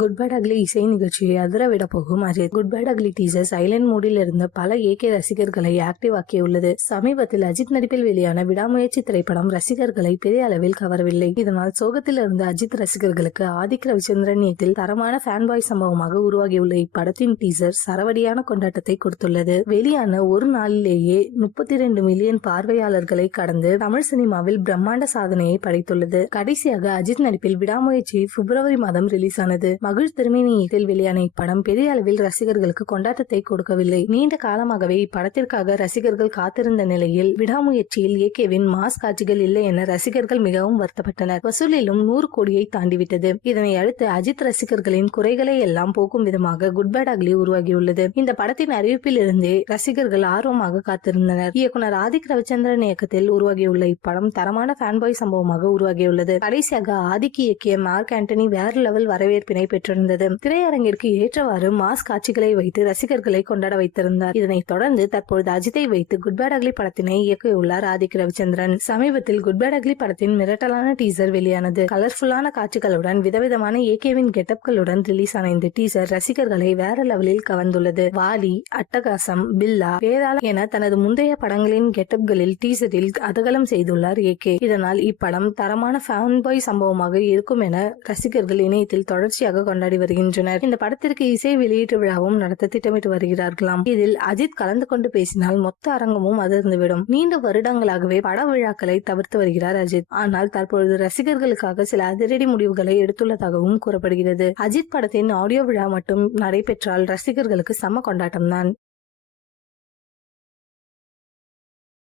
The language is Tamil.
குட் பேட் அக்லி இசை நிகழ்ச்சியை அதிர விட போகும் Ajith. Good bad ugly teaser silent மூடில் இருந்த பல ஏகே ரசிகர்களை ஆக்டிவ் ஆக்கியுள்ளது. சமீபத்தில் அஜித் நடிப்பில் வெளியான விடாமுயற்சி திரைப்படம் ரசிகர்களை பெரிய அளவில் கவரவில்லை. இதனால் சோகத்தில் இருந்த அஜித் ரசிகர்களுக்கு ஆதிக் ரவிச்சந்திரன் இயக்கத்தில் தரமான ஃபேன் பாய் சம்பவமாக உருவாகியுள்ள இப்படத்தின் டீசர் சரவடியான கொண்டாட்டத்தை கொடுத்துள்ளது. வெளியான ஒரு நாளிலேயே 32 மில்லியன் பார்வையாளர்களை கடந்து தமிழ் சினிமாவில் பிரம்மாண்ட சாதனையை படைத்துள்ளது. கடைசியாக அஜித் நடிப்பில் விடாமுயற்சி பிப்ரவரி மாதம் ரிலீஸ் ஆனது. மகிழ் திருமேனியில் வெளியான இப்படம் பெரிய அளவில் ரசிகர்களுக்கு கொண்டாட்டத்தை கொடுக்கவில்லை. நீண்ட காலமாகவே இப்படத்திற்காக ரசிகர்கள் காத்திருந்த நிலையில் விடாமுயற்சியில் ஏகேவின் மாஸ் காட்சிகள் இல்லை என ரசிகர்கள் மிகவும் வருத்தப்பட்டனர். வசூலிலும் 100 கோடியை தாண்டிவிட்டது. இதனை அடுத்து அஜித் ரசிகர்களின் குறைகளை எல்லாம் போக்கும் விதமாக குட் பேட் அக்லி உருவாகியுள்ளது. இந்த படத்தின் அறிவிப்பில் இருந்தே ரசிகர்கள் ஆர்வமாக காத்திருந்தனர். இயக்குனர் ஆதிக் ரவிச்சந்திரன் இயக்கத்தில் உருவாகியுள்ள இப்படம் தரமான ஃபேன் பாய் சம்பவமாக உருவாகியுள்ளது. கடைசியாக ஆதிக் இயக்கிய மார்க் ஆண்டனி வேற லெவல் வரவேற்பினை பெற்றிருந்தது. திரையரங்கிற்கு ஏற்றவாறு மாஸ் காட்சிகளை வைத்து ரசிகர்களை கொண்டாட வைத்திருந்தார். இதனைத் தொடர்ந்து தற்பொழுது அஜித்தை வைத்து குட் பேட் அக்லி படத்தினை இயக்கியுள்ளார் ஆதிக் ரவிச்சந்திரன். சமீபத்தில் குட் பேட் அக்லி படத்தின் மிரட்டலான டீசர் வெளியானது. கலர்ஃபுல்லான காட்சிகளுடன் விதவிதமான ஏகேவின் கெட்டப்களுடன் ரிலீஸ் ஆன இந்த டீசர் ரசிகர்களை வேற லெவலில் கவர்ந்துள்ளது. வாலி, அட்டகாசம், பில்லா, வேதாளம் என தனது முந்தைய படங்களின் கெட்டப்களில் டீசரில் அதகலம் செய்துள்ளார் ஏகே. இதனால் இப்படம் தரமான ஃபேன் பாய் சம்பவமாக இருக்கும் என ரசிகர்கள் இணையத்தில் தொடர்ச்சியாக கொண்டாடி வருகின்றனர். இந்த படத்திற்கு இசை வெளியீட்டு விழாவும் நடத்த திட்டமிட்டு வருகிறார்களாம். இதில் அஜித் கலந்து கொண்டு பேசினால் மொத்த அரங்கமும் அதிர்ந்துவிடும். நீண்ட வருடங்களாகவே பட விழாக்களை தவிர்த்து வருகிறார் அஜித். ஆனால் தற்பொழுது ரசிகர்களுக்காக சில அதிரடி முடிவுகளை எடுத்துள்ளதாகவும் கூறப்படுகிறது. அஜித் படத்தின் ஆடியோ விழா மட்டும் நடைபெற்றால் ரசிகர்களுக்கு செம கொண்டாட்டம் தான்.